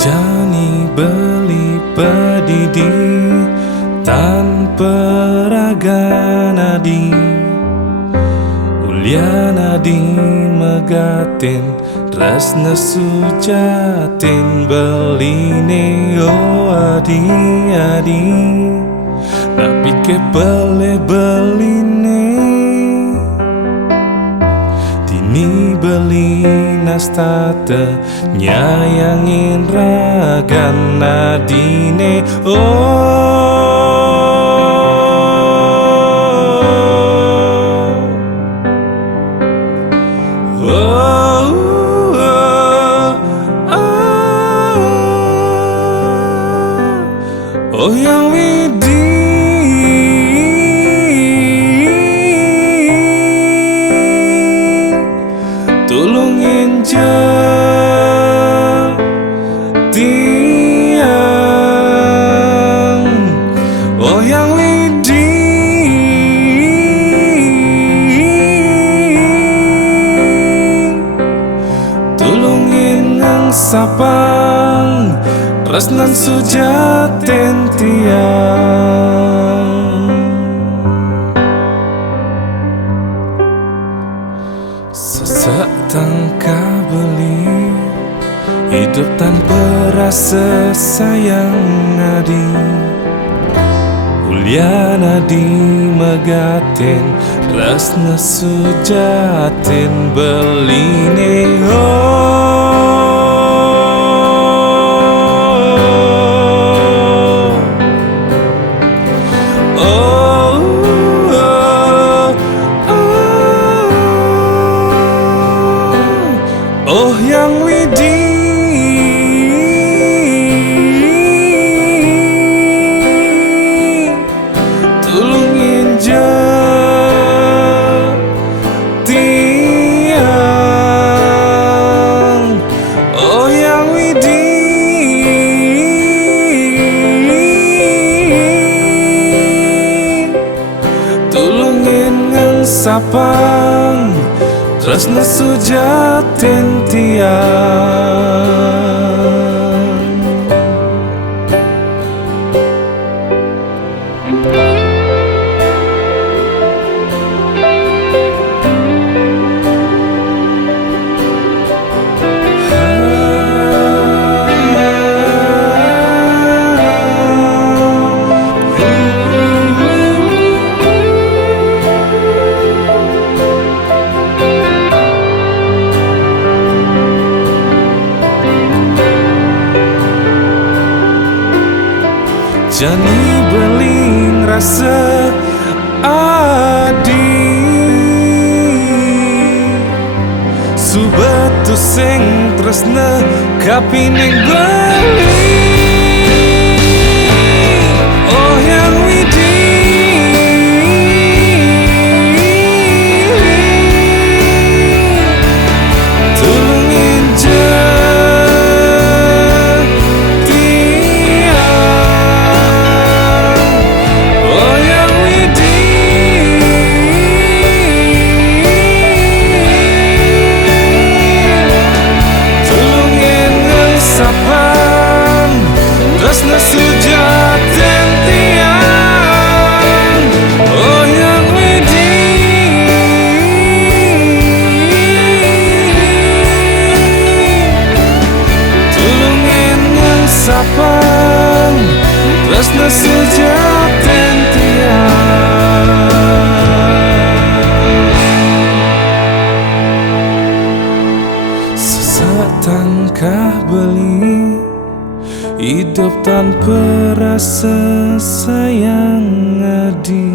Jani beli pedidi tanpa raga nadi Uliana di megatin rasna sujatin beline oh adi Napi ke bele beline Dini beli nastate nyayangin ragan nadine Oh yang widi tulungin tiang Oh yang widi tulungin ngang sapang Resnan sujaten tiang Sesak tangka beli Hidup tanpa rasa sayang adi Uliana di megaten Rasna sujaten beline Oh yang widi tulungin tiang Oh yang widi tulungin ngang sapang Tresna sujaten tiang Jani beling rasa adi Subatu sing tresna kapining beli Oh yang widi tulungin Tresna sujaten tiang Oh yang widi tulungin ngang sapang Tresna sujaten tiang Sesak tangkah beli Hidup tanpa rasa sayang adi